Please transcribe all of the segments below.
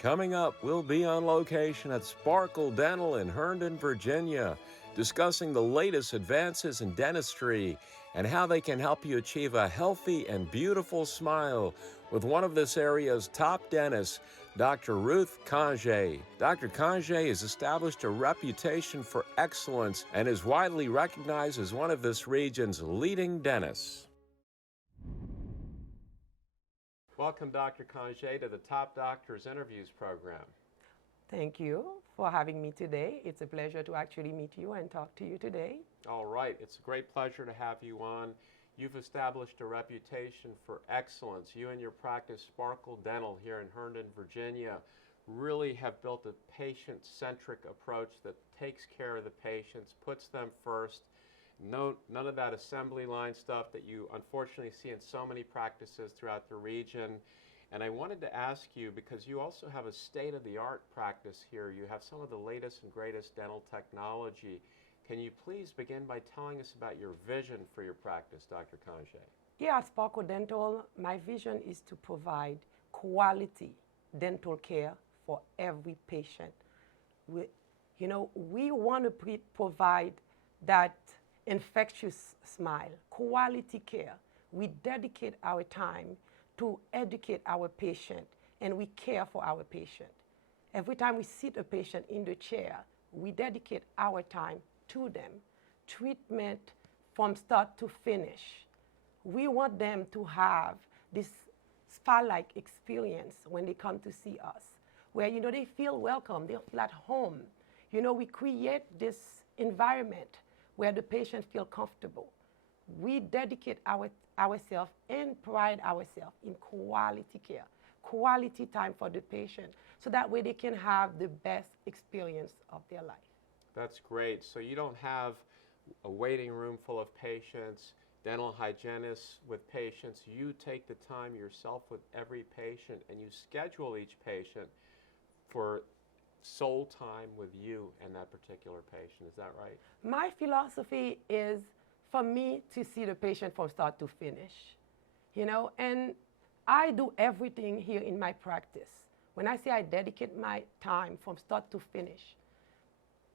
Coming up, we'll be on location at Sparkle Dental in Herndon, Virginia, discussing the latest advances in dentistry and how they can help you achieve a healthy and beautiful smile with one of this area's top dentists, Dr. Ruth Cangé. Dr. Cangé has established a reputation for excellence and is widely recognized as one of this region's leading dentists. Welcome, Dr. Cangé, to the Top Doctors Interviews program. Thank you for having me today. It's a pleasure to actually meet you and talk to you today. All right. It's a great pleasure to have you on. You've established a reputation for excellence. You and your practice, Sparkle Dental, here in Herndon, Virginia, really have built a patient-centric approach that takes care of the patients, puts them first. None of that assembly line stuff that you unfortunately see in so many practices throughout the region. And I wanted to ask you, because you also have a state-of-the-art practice here, you have some of the latest and greatest dental technology. Can you please begin by telling us about your vision for your practice, Dr. Cangé? Here at Sparkle Dental, my vision is to provide quality dental care for every patient. We want to provide that infectious smile, quality care. We dedicate our time to educate our patient, and we care for our patient. Every time we sit a patient in the chair, we dedicate our time to them. Treatment from start to finish. We want them to have this spa-like experience when they come to see us, where they feel welcome, they feel at home. We create this environment where the patient feel comfortable. We dedicate ourselves and pride ourselves in quality care, quality time for the patient, so that way they can have the best experience of their life. That's great. So you don't have a waiting room full of patients, dental hygienists with patients. You take the time yourself with every patient, and you schedule each patient for soul time with you and that particular patient. Is that right? My philosophy is for me to see the patient from start to finish, and I do everything here in my practice. When I say I dedicate my time from start to finish,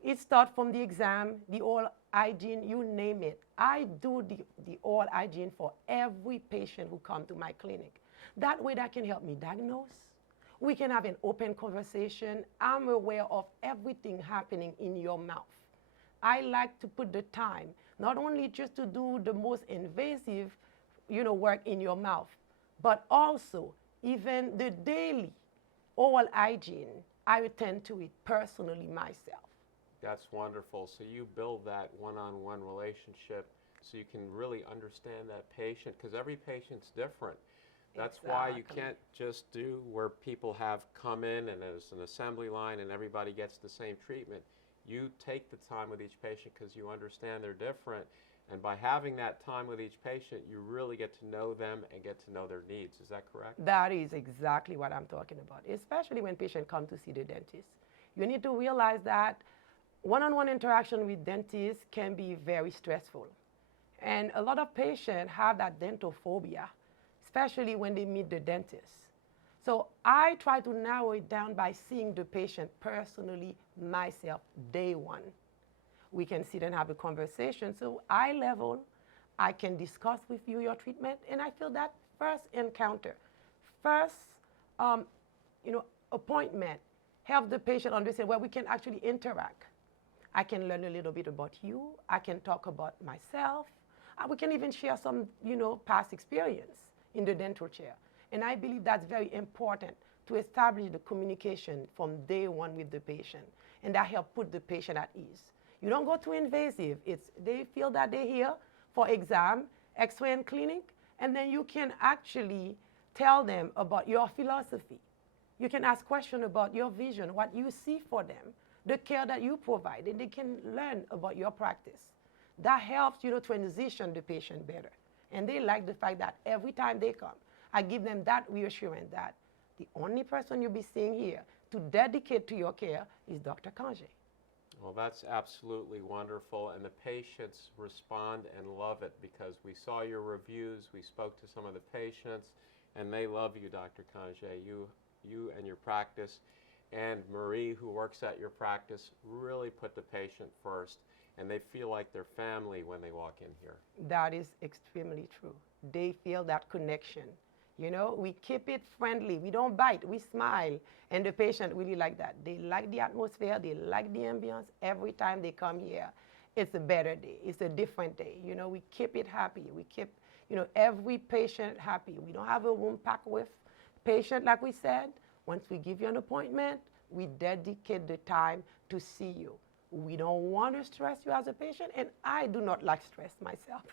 it starts from the exam, the oral hygiene, you name it. I do the oral hygiene for every patient who comes to my clinic. That way that can help me diagnose. We can have an open conversation. I'm aware of everything happening in your mouth. I like to put the time, not only just to do the most invasive, work in your mouth, but also even the daily oral hygiene. I attend to it personally myself. That's wonderful. So you build that one-on-one relationship so you can really understand that patient, because every patient's different. That's why you can't just do where people have come in and there's an assembly line and everybody gets the same treatment. You take the time with each patient because you understand they're different. And by having that time with each patient, you really get to know them and get to know their needs. Is that correct? That is exactly what I'm talking about, especially when patients come to see the dentist. You need to realize that one-on-one interaction with dentists can be very stressful. And a lot of patients have that dental phobia, especially when they meet the dentist. So I try to narrow it down by seeing the patient personally, myself, day one. We can sit and have a conversation. So eye level, I can discuss with you your treatment, and I feel that first encounter, first appointment, help the patient understand where we can actually interact. I can learn a little bit about you. I can talk about myself. We can even share some, past experience in the dental chair. And I believe that's very important to establish the communication from day one with the patient. And that helps put the patient at ease. You don't go too invasive. They feel that they're here for exam, x-ray and clinic, and then you can actually tell them about your philosophy. You can ask questions about your vision, what you see for them, the care that you provide, and they can learn about your practice. That helps, transition the patient better. And they like the fact that every time they come, I give them that reassurance that the only person you'll be seeing here to dedicate to your care is Dr. Cangé. Well, that's absolutely wonderful, and the patients respond and love it because we saw your reviews, we spoke to some of the patients, and they love you, Dr. Cangé. you and your practice, and Marie, who works at your practice, really put the patient first, and they feel like they're family when they walk in here. That is extremely true. They feel that connection. You know, we keep it friendly. We don't bite, we smile. And the patient really like that. They like the atmosphere, they like the ambience. Every time they come here, it's a better day. It's a different day. You know, we keep it happy. We keep, you know, every patient happy. We don't have a room packed with patient, like we said. Once we give you an appointment, we dedicate the time to see you. We don't want to stress you as a patient, and I do not like stress myself.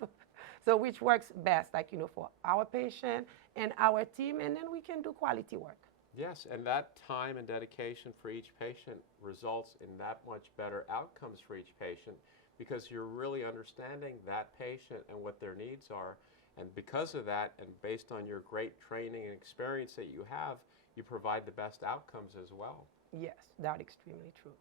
So which works best, like, you know, for our patient and our team, and then we can do quality work. Yes, and that time and dedication for each patient results in that much better outcomes for each patient, because you're really understanding that patient and what their needs are. And because of that, and based on your great training and experience that you have, you provide the best outcomes as well. Yes, that's extremely true.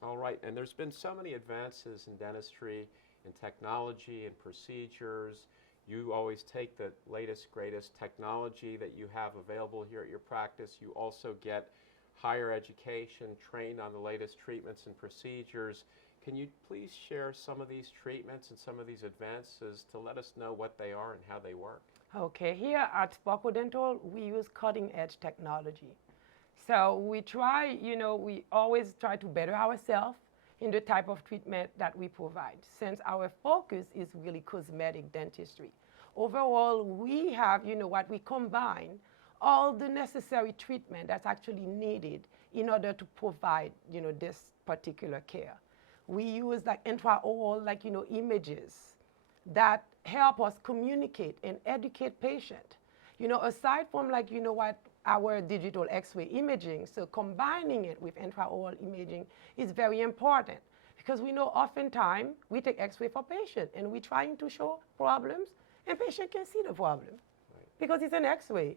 All right, and there's been so many advances in dentistry, in technology and procedures. You always take the latest, greatest technology that you have available here at your practice. You also get higher education, trained on the latest treatments and procedures. Can you please share some of these treatments and some of these advances to let us know what they are and how they work? Okay, here at Sparkle Dental, we use cutting edge technology. So we try, you know, we always try to better ourselves in the type of treatment that we provide, since our focus is really cosmetic dentistry. Overall, we have, you know, what we combine all the necessary treatment that's actually needed in order to provide, you know, this particular care. We use like intraoral, like, you know, images that help us communicate and educate patient. You know, aside from like, you know what, our digital X-ray imaging, so combining it with intraoral imaging is very important, because we know oftentimes we take X-ray for patient and we're trying to show problems and patient can see the problem. Right. Because it's an X-ray.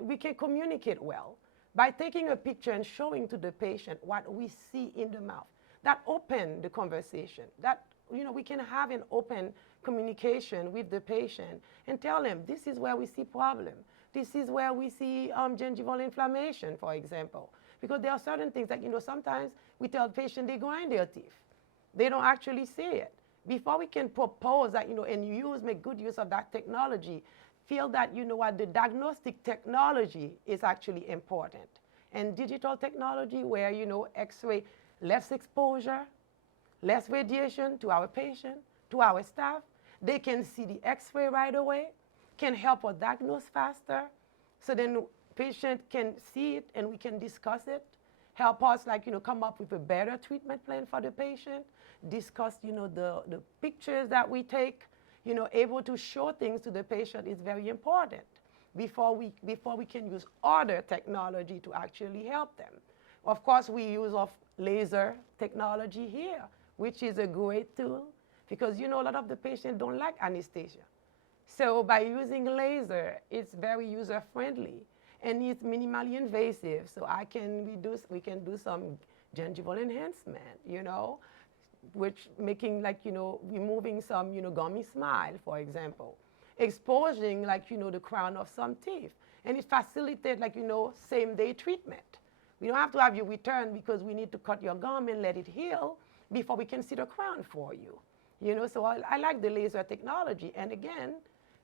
We can communicate well by taking a picture and showing to the patient what we see in the mouth. That open the conversation, that, you know, we can have an open communication with the patient and tell them this is where we see problem. This is where we see gingival inflammation, for example. Because there are certain things that, you know, sometimes we tell patients they grind their teeth. They don't actually see it. Before we can propose that, you know, and make good use of that technology, feel that, you know what, the diagnostic technology is actually important. And digital technology where, you know, X-ray, less exposure, less radiation to our patient, to our staff. They can see the X-ray right away, can help us diagnose faster, so then patient can see it and we can discuss it, help us, like, you know, come up with a better treatment plan for the patient, discuss, you know, the pictures that we take, you know, able to show things to the patient is very important before we can use other technology to actually help them. Of course, we use of laser technology here, which is a great tool, because, you know, a lot of the patients don't like anesthesia. So by using laser, it's very user-friendly and it's minimally invasive. So we can do some gingival enhancement, you know, which making, like, you know, removing some, you know, gummy smile, for example, exposing, like, you know, the crown of some teeth. And it facilitates, like, you know, same-day treatment. We don't have to have you return because we need to cut your gum and let it heal before we can see the crown for you. You know, so I like the laser technology. And again,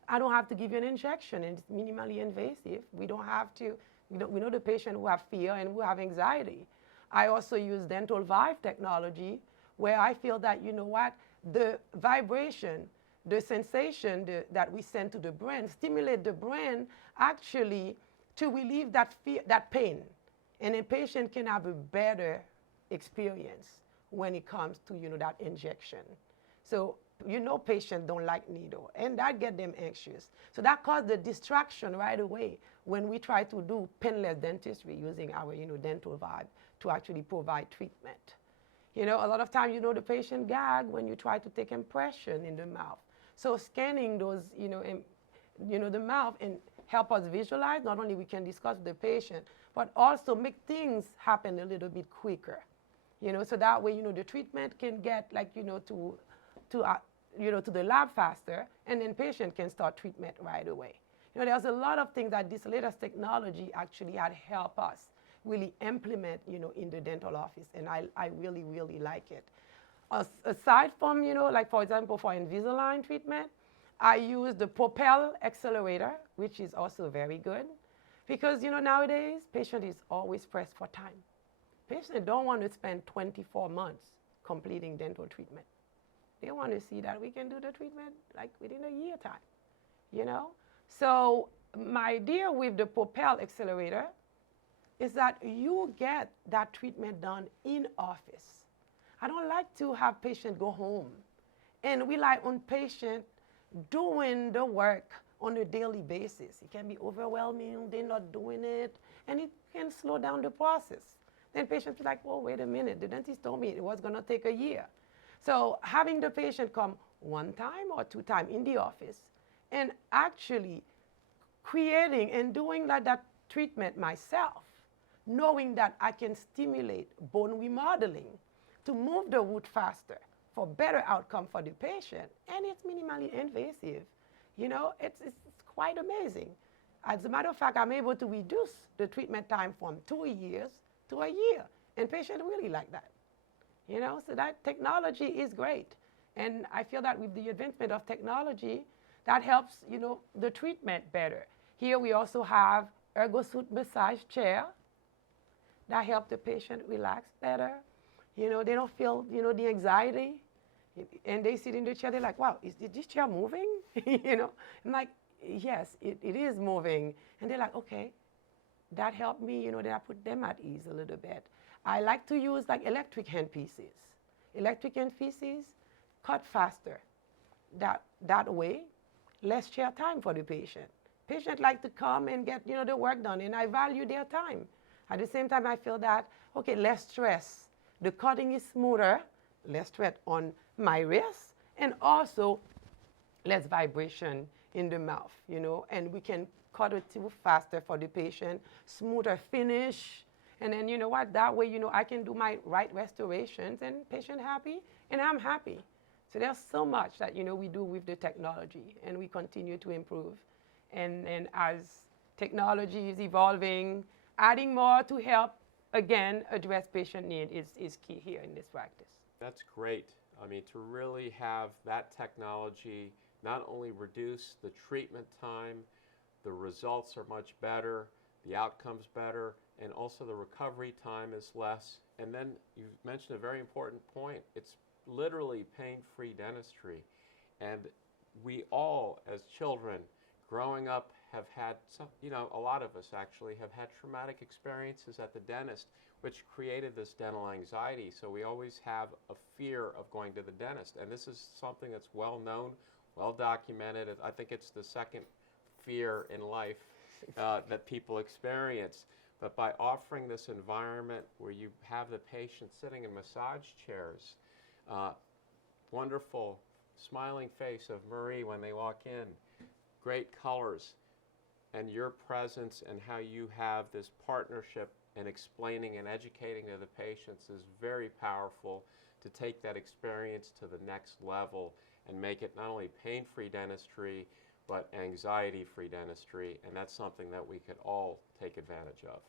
I don't have to give you an injection, and it's minimally invasive. We don't have to, you know, we know the patient who have fear and who have anxiety. I also use dental vibe technology, where I feel that, you know what, the vibration, the sensation that we send to the brain, stimulate the brain actually to relieve that fear, that pain. And a patient can have a better experience when it comes to, you know, that injection. So, you know, patients don't like needle, and that get them anxious. So that caused the distraction right away when we try to do painless dentistry using our, you know, dental vibe to actually provide treatment. You know, a lot of times, you know, the patient gag when you try to take impression in the mouth. So scanning those, you know, the mouth and help us visualize. Not only we can discuss with the patient, but also make things happen a little bit quicker. You know, so that way, you know, the treatment can get, like, you know, to the lab faster, and then patient can start treatment right away. There's a lot of things that this latest technology actually had helped us really implement, in the dental office, and I really, really like it. Aside from, like for example, for Invisalign treatment, I use the Propel Accelerator, which is also very good, because, nowadays, patient is always pressed for time. Patients don't want to spend 24 months completing dental treatment. They want to see that we can do the treatment like within a year time, So my idea with the Propel Accelerator is that you get that treatment done in office. I don't like to have patients go home and rely on patient doing the work on a daily basis. It can be overwhelming, they're not doing it, and it can slow down the process. Then patients are like, well, wait a minute, the dentist told me it was gonna take a year. So having the patient come one time or two times in the office and actually creating and doing that treatment myself, knowing that I can stimulate bone remodeling to move the root faster for better outcome for the patient, and it's minimally invasive. It's quite amazing. As a matter of fact, I'm able to reduce the treatment time from 2 years to a year, and patients really like that. So that technology is great, and I feel that with the advancement of technology, that helps, the treatment better. Here we also have ErgoSuit massage chair that help the patient relax better. They don't feel, the anxiety, and they sit in the chair, they're like, wow, is this chair moving? I'm like, yes, it is moving. And they're like, okay, that helped me, that I put them at ease a little bit. I like to use like electric hand pieces. Electric hand pieces cut faster. That way, less chair time for the patient. Patient like to come and get, the work done, and I value their time. At the same time, I feel that, okay, less stress. The cutting is smoother, less stress on my wrist, and also less vibration in the mouth, and we can cut it too faster for the patient, smoother finish, and then that way, I can do my right restorations and patient happy, and I'm happy. So there's so much that, we do with the technology, and we continue to improve. And as technology is evolving, adding more to help, again, address patient need is key here in this practice. That's great. I mean, to really have that technology not only reduce the treatment time, the results are much better, the outcome's better, and also the recovery time is less. And then you mentioned a very important point. It's literally pain-free dentistry. And we all, as children, growing up, have had some, a lot of us actually have had traumatic experiences at the dentist, which created this dental anxiety. So we always have a fear of going to the dentist. And this is something that's well known, well documented. I think it's the second fear in life that people experience. But by offering this environment where you have the patient sitting in massage chairs, wonderful smiling face of Marie when they walk in, great colors, and your presence and how you have this partnership and explaining and educating to the patients is very powerful to take that experience to the next level and make it not only pain-free dentistry, but anxiety-free dentistry, and that's something that we could all take advantage of.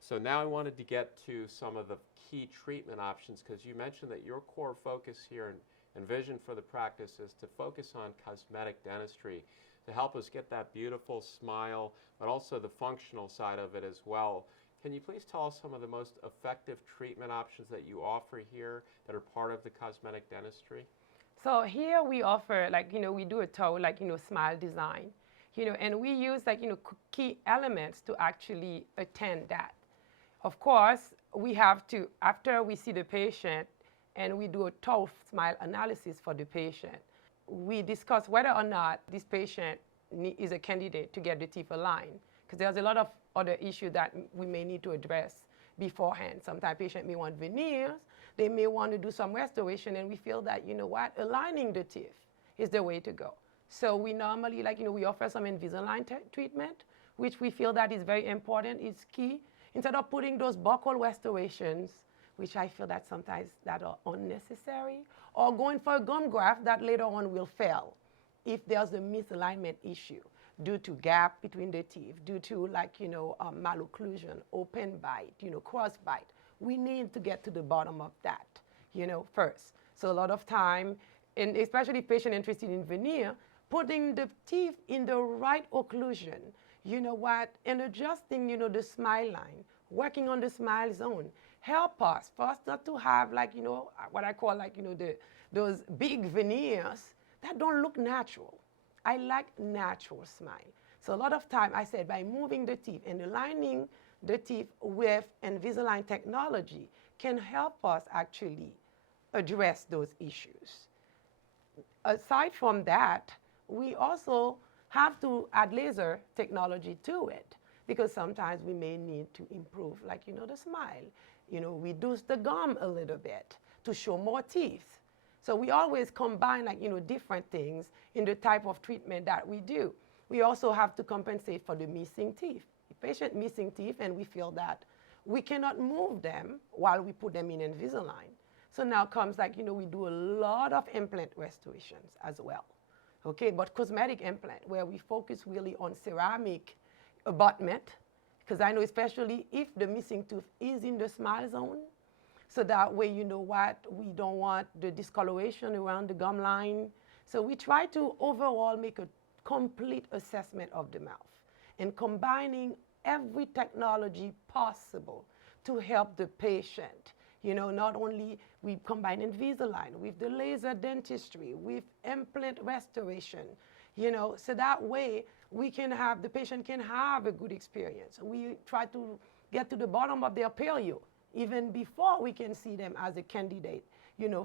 So now I wanted to get to some of the key treatment options, because you mentioned that your core focus here and vision for the practice is to focus on cosmetic dentistry to help us get that beautiful smile, but also the functional side of it as well. Can you please tell us some of the most effective treatment options that you offer here that are part of the cosmetic dentistry? So here we offer, we do a thorough, smile design, and we use, key elements to actually attend that. Of course, we have to, after we see the patient and we do a thorough smile analysis for the patient, we discuss whether or not this patient is a candidate to get the teeth aligned, because there's a lot of other issues that we may need to address beforehand. Sometimes patient may want veneers, they may want to do some restoration, and we feel that, aligning the teeth is the way to go. So we normally, we offer some Invisalign treatment, which we feel that is very important, is key. Instead of putting those buccal restorations, which I feel that sometimes that are unnecessary, or going for a gum graft that later on will fail if there's a misalignment issue. due to gap between the teeth, due to like, malocclusion, open bite, cross bite. We need to get to the bottom of that, first. So a lot of time, and especially patient interested in veneer, putting the teeth in the right occlusion, and adjusting, the smile line, working on the smile zone, help us for us not to have like, what I call like, those big veneers that don't look natural. I like natural smile. So a lot of time I said by moving the teeth and aligning the teeth with Invisalign technology can help us actually address those issues. Aside from that, we also have to add laser technology to it because sometimes we may need to improve like, the smile, reduce the gum a little bit to show more teeth. So we always combine like, different things in the type of treatment that we do. We also have to compensate for the missing teeth. The patient missing teeth and we feel that we cannot move them while we put them in Invisalign. So now comes like, we do a lot of implant restorations as well. Okay, but cosmetic implant where we focus really on ceramic abutment, because I know especially if the missing tooth is in the smile zone, so that way, we don't want the discoloration around the gum line. So we try to overall make a complete assessment of the mouth and combining every technology possible to help the patient. Not only we combine Invisalign with the laser dentistry, with implant restoration, so that way the patient can have a good experience. We try to get to the bottom of their perio even before we can see them as a candidate,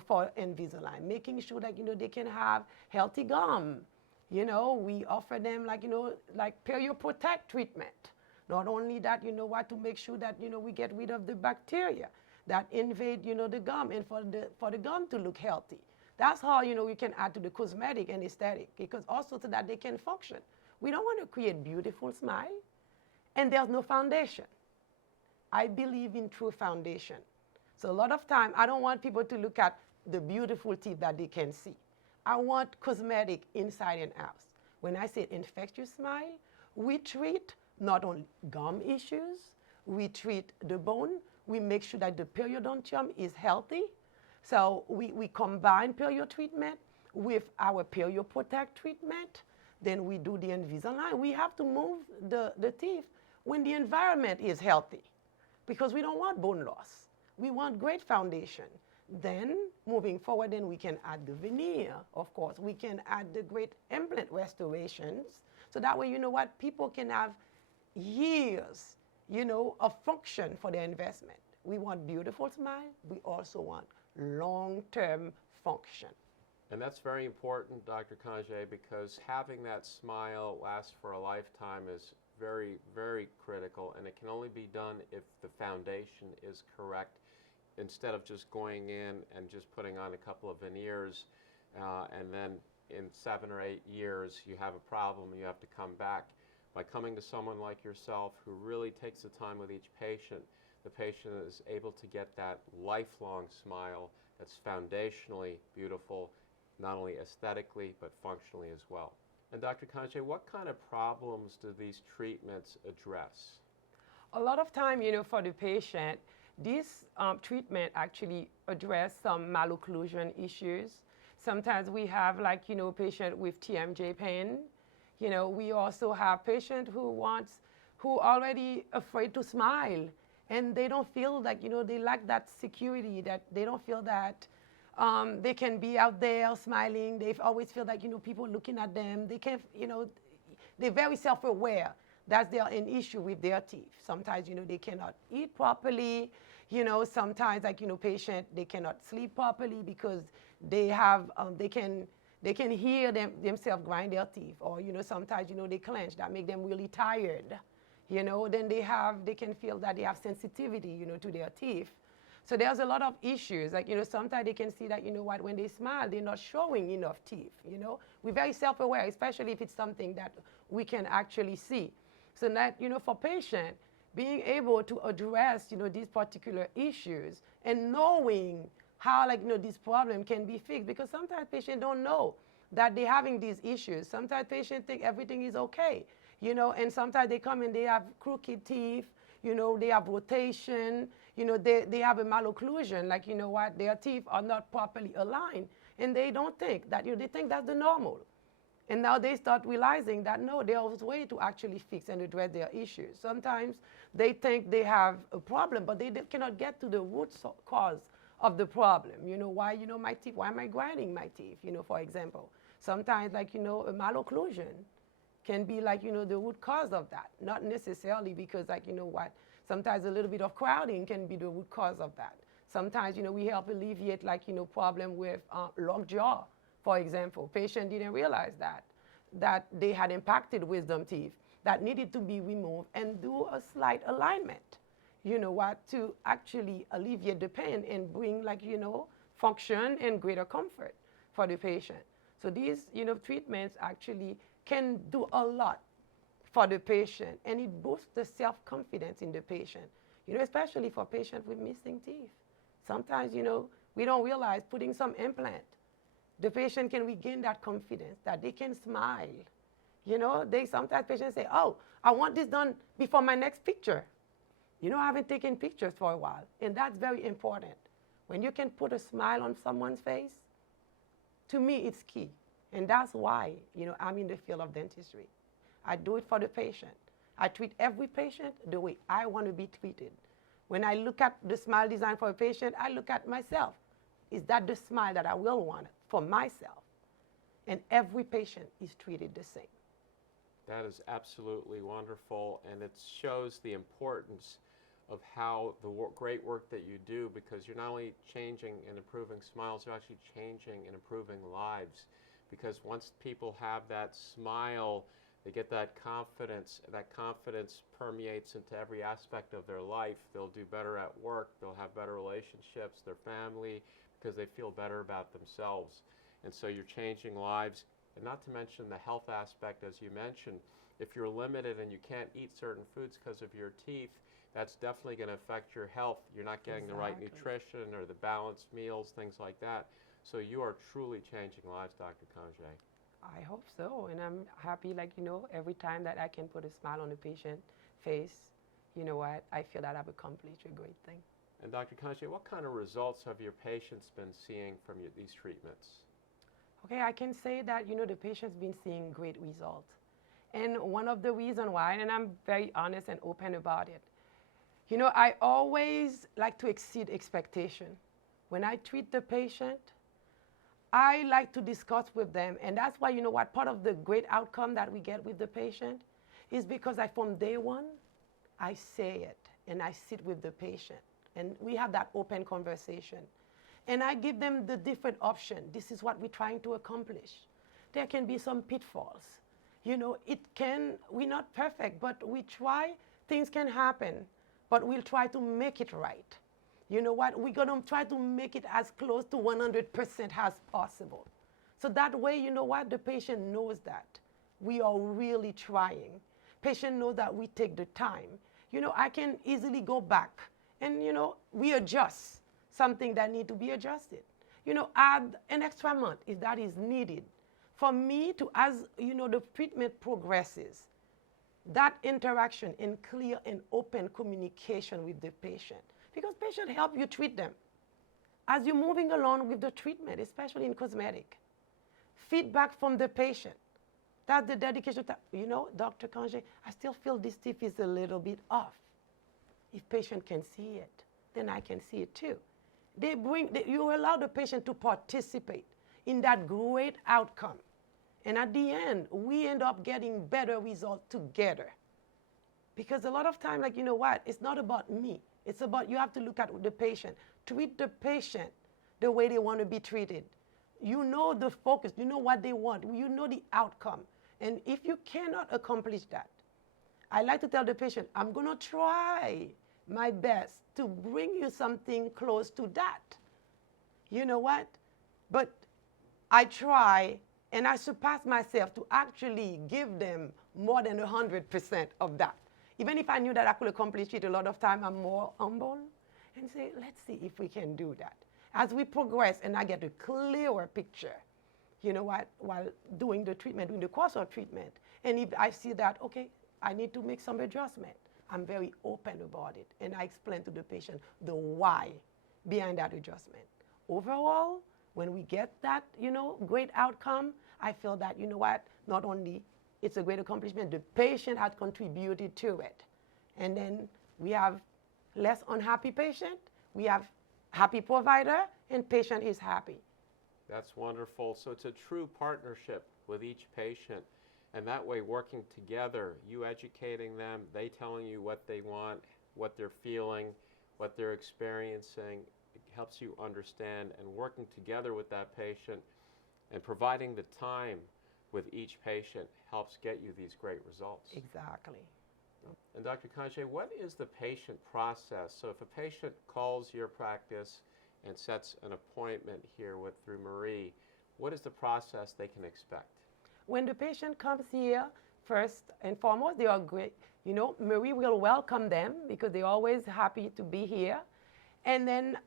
for Invisalign, making sure that, they can have healthy gum. We offer them like, like perio protect treatment. Not only that, to make sure that, we get rid of the bacteria that invade, the gum and for the gum to look healthy. That's how, we can add to the cosmetic and aesthetic because also so that they can function. We don't want to create beautiful smile and there's no foundation. I believe in true foundation. So a lot of time, I don't want people to look at the beautiful teeth that they can see. I want cosmetic inside and out. When I say infectious smile, we treat not only gum issues, we treat the bone, we make sure that the periodontium is healthy. So we combine perio treatment with our perio protect treatment. Then we do the Invisalign. We have to move the teeth when the environment is healthy, because we don't want bone loss. We want great foundation. Then, moving forward, then we can add the veneer, of course. We can add the great implant restorations. So that way, people can have years, of function for their investment. We want beautiful smile. We also want long-term function. And that's very important, Dr. Cangé, because having that smile last for a lifetime is very, very critical, and it can only be done if the foundation is correct instead of just going in and just putting on a couple of veneers and then in 7 or 8 years you have a problem and you have to come back. By coming to someone like yourself who really takes the time with each patient, the patient is able to get that lifelong smile that's foundationally beautiful, not only aesthetically but functionally as well. And Dr. Cangé, what kind of problems do these treatments address? A lot of time, for the patient, this treatment actually address some malocclusion issues. Sometimes we have like, patient with TMJ pain. We also have patient who already afraid to smile and they don't feel like, they lack that security, that they don't feel that they can be out there smiling. They always feel like, people looking at them. They can't, they're very self-aware that they're an issue with their teeth. Sometimes, they cannot eat properly. Sometimes, like, patient, they cannot sleep properly because they have, they can hear themselves grind their teeth. Or, sometimes, they clench. That make them really tired. Then they can feel that they have sensitivity, to their teeth. So there's a lot of issues. Like, sometimes they can see that, when they smile, they're not showing enough teeth, We're very self-aware, especially if it's something that we can actually see. So that, for patient, being able to address, these particular issues and knowing how, like, this problem can be fixed, because sometimes patients don't know that they're having these issues. Sometimes patients think everything is okay, and sometimes they come and they have crooked teeth, they have rotation, they have a malocclusion, like, their teeth are not properly aligned, and they don't think that, they think that's the normal. And now they start realizing that, no, there's a way to actually fix and address their issues. Sometimes they think they have a problem, but they cannot get to the root cause of the problem. Why, my teeth, why am I grinding my teeth, for example. Sometimes, like, a malocclusion can be like, the root cause of that. Not necessarily because, like, sometimes a little bit of crowding can be the root cause of that. Sometimes, we help alleviate, like, problem with locked jaw, for example. Patient didn't realize that they had impacted wisdom teeth that needed to be removed and do a slight alignment, to actually alleviate the pain and bring, like, function and greater comfort for the patient. So these, treatments actually can do a lot for the patient, and it boosts the self-confidence in the patient, especially for patients with missing teeth. Sometimes, we don't realize putting some implant, the patient can regain that confidence, that they can smile. Sometimes patients say, oh, I want this done before my next picture. I haven't taken pictures for a while, and that's very important. When you can put a smile on someone's face, to me, it's key. And that's why, I'm in the field of dentistry. I do it for the patient. I treat every patient the way I want to be treated. When I look at the smile design for a patient, I look at myself. Is that the smile that I will want for myself? And every patient is treated the same. That is absolutely wonderful, and it shows the importance of how the great work that you do, because you're not only changing and improving smiles, you're actually changing and improving lives. Because once people have that smile, they get that confidence permeates into every aspect of their life. They'll do better at work, they'll have better relationships, their family, because they feel better about themselves. And so you're changing lives, and not to mention the health aspect, as you mentioned. If you're limited and you can't eat certain foods because of your teeth, that's definitely going to affect your health. You're not getting the right nutrition or the balanced meals, things like that. So you are truly changing lives, Dr. Cangé. I hope so, and I'm happy, like, every time that I can put a smile on a patient's face, I feel that I've accomplished a great thing. And Dr. Cangé, what kind of results have your patients been seeing from these treatments? Okay, I can say that, the patient's been seeing great results. And one of the reasons why, and I'm very honest and open about it, I always like to exceed expectation. When I treat the patient, I like to discuss with them, and that's why, part of the great outcome that we get with the patient is because from day one, I say it, and I sit with the patient, and we have that open conversation. And I give them the different options. This is what we're trying to accomplish. There can be some pitfalls. We're not perfect, but we try, things can happen, but we'll try to make it right. We're going to try to make it as close to 100% as possible. So that way, the patient knows that we are really trying. Patient knows that we take the time. I can easily go back and, we adjust something that needs to be adjusted. Add an extra month if that is needed. For me to, as, the treatment progresses, that interaction in clear and open communication with the patient, because patients help you treat them. As you're moving along with the treatment, especially in cosmetic, feedback from the patient. That's the dedication to, Dr. Cangé, I still feel this teeth is a little bit off. If patient can see it, then I can see it too. You allow the patient to participate in that great outcome. And at the end, we end up getting better results together. Because a lot of time, like, it's not about me. It's about, you have to look at the patient. Treat the patient the way they want to be treated. You know the focus. You know what they want. You know the outcome. And if you cannot accomplish that, I like to tell the patient, I'm going to try my best to bring you something close to that. You know what? But I try and I surpass myself to actually give them more than 100% of that. Even if I knew that I could accomplish it, a lot of time I'm more humble and say, let's see if we can do that. As we progress and I get a clearer picture, you know what, while doing the treatment, doing the course of treatment. And if I see that, okay, I need to make some adjustment, I'm very open about it. And I explain to the patient the why behind that adjustment. Overall, when we get that, you know, great outcome, I feel that, you know what, not only it's a great accomplishment, the patient had contributed to it. And then we have less unhappy patient, we have happy provider, and patient is happy. That's wonderful. So it's a true partnership with each patient. And that way, working together, you educating them, they telling you what they want, what they're feeling, what they're experiencing, it helps you understand, and working together with that patient and providing the time with each patient helps get you these great results. Exactly. And Dr. Cangé, what is the patient process? So if a patient calls your practice and sets an appointment here through Marie, what is the process they can expect? When the patient comes here, first and foremost, they are great. You know, Marie will welcome them because they're always happy to be here. And then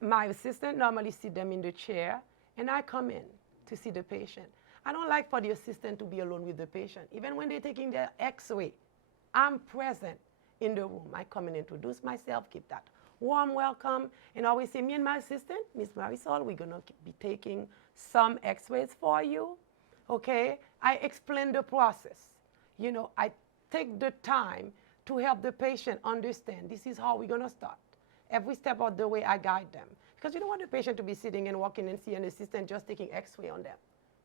my assistant normally sees them in the chair, and I come in to see the patient. I don't like for the assistant to be alone with the patient. Even when they're taking their x-ray, I'm present in the room. I come and introduce myself, give that warm welcome, and always say, me and my assistant, Miss Marisol, we're gonna be taking some x-rays for you. Okay, I explain the process. You know, I take the time to help the patient understand this is how we're gonna start. Every step of the way I guide them. Because you don't want the patient to be sitting and walking and see an assistant just taking x-ray on them.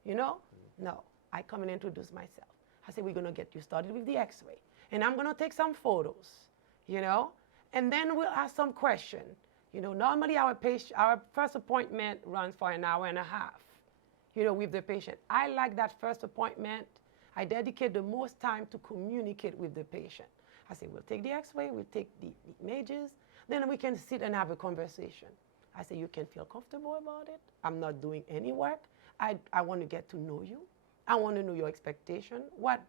You know? No, I come and introduce myself. I say, we're gonna get you started with the x-ray. And I'm gonna take some photos, you know? And then we'll ask some questions. You know, normally our first appointment runs for an hour and a half. You know, with the patient. I like that first appointment. I dedicate the most time to communicate with the patient. I say, we'll take the x-ray, we'll take the images, then we can sit and have a conversation. I say, you can feel comfortable about it. I'm not doing any work. I want to get to know you. I want to know your expectation. What,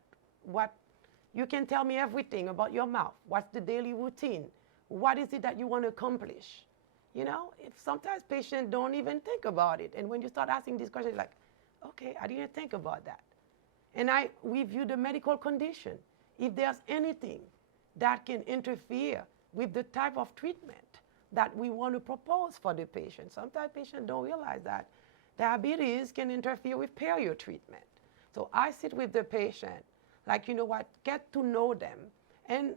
you can tell me everything about your mouth. What's the daily routine? What is it that you want to accomplish? You know, if sometimes patients don't even think about it. And when you start asking these questions, like, okay, I didn't think about that. And we view the medical condition. If there's anything that can interfere with the type of treatment that we want to propose for the patient. Sometimes patients don't realize that diabetes can interfere with perio treatment. So I sit with the patient, like, you know what, get to know them and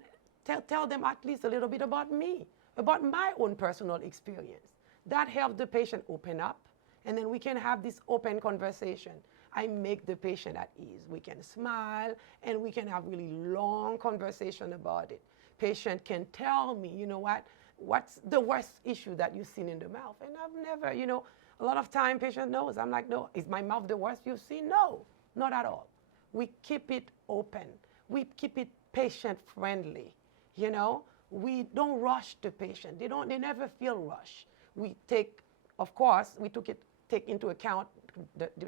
tell them at least a little bit about me, about my own personal experience. That helps the patient open up, and then we can have this open conversation. I make the patient at ease. We can smile, and we can have really long conversation about it. Patient can tell me, you know what, what's the worst issue that you've seen in the mouth? And I've never, you know, a lot of time patient knows. I'm like, no, is my mouth the worst you've seen? No, not at all. We keep it open. We keep it patient-friendly, you know? We don't rush the patient. They never feel rushed. We take, of course, take into account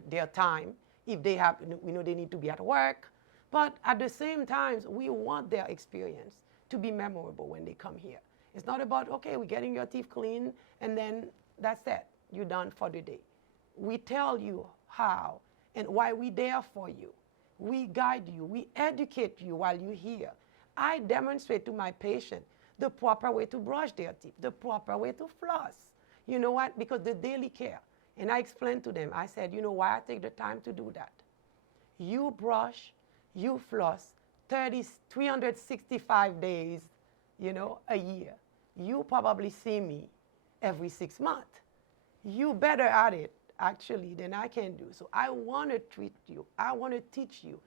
their time. If they have, we know they need to be at work. But at the same time, we want their experience to be memorable when they come here. It's not about, okay, we're getting your teeth clean, and then that's it. You're done for the day. We tell you how and why we're there for you. We guide you. We educate you while you're here. I demonstrate to my patient the proper way to brush their teeth, the proper way to floss. You know what? Because the daily care. And I explained to them, I said, you know why I take the time to do that? You brush, you floss 365 days, you know, a year. You probably see me every 6 months. You better at it, actually, than I can do. So I want to treat you. I want to teach you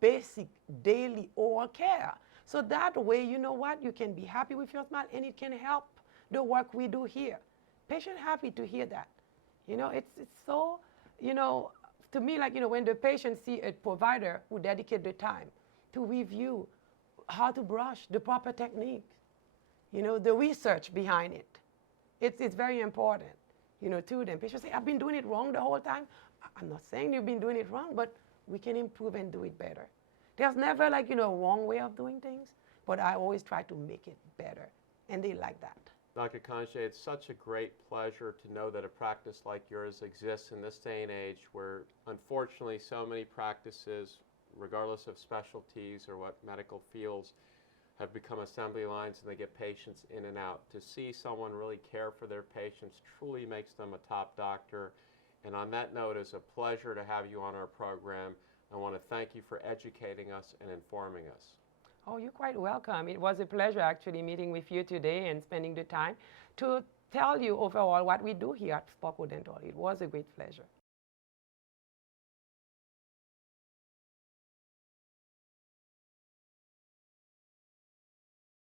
basic daily oral care. So that way, you know what, you can be happy with your smile, and it can help the work we do here. Patient happy to hear that. You know, it's so, you know, to me, like, you know, when the patient see a provider who dedicate the time to review how to brush, the proper technique, you know, the research behind it, it's very important, you know, to them. Patients say, I've been doing it wrong the whole time. I'm not saying you've been doing it wrong, but we can improve and do it better. There's never, like, you know, a wrong way of doing things, but I always try to make it better, and they like that. Dr. Cangé, it's such a great pleasure to know that a practice like yours exists in this day and age where, unfortunately, so many practices, regardless of specialties or what medical fields, have become assembly lines and they get patients in and out. To see someone really care for their patients truly makes them a top doctor. And on that note, it's a pleasure to have you on our program. I want to thank you for educating us and informing us. Oh, you're quite welcome. It was a pleasure actually meeting with you today and spending the time to tell you overall what we do here at Sparkle Dental. It was a great pleasure.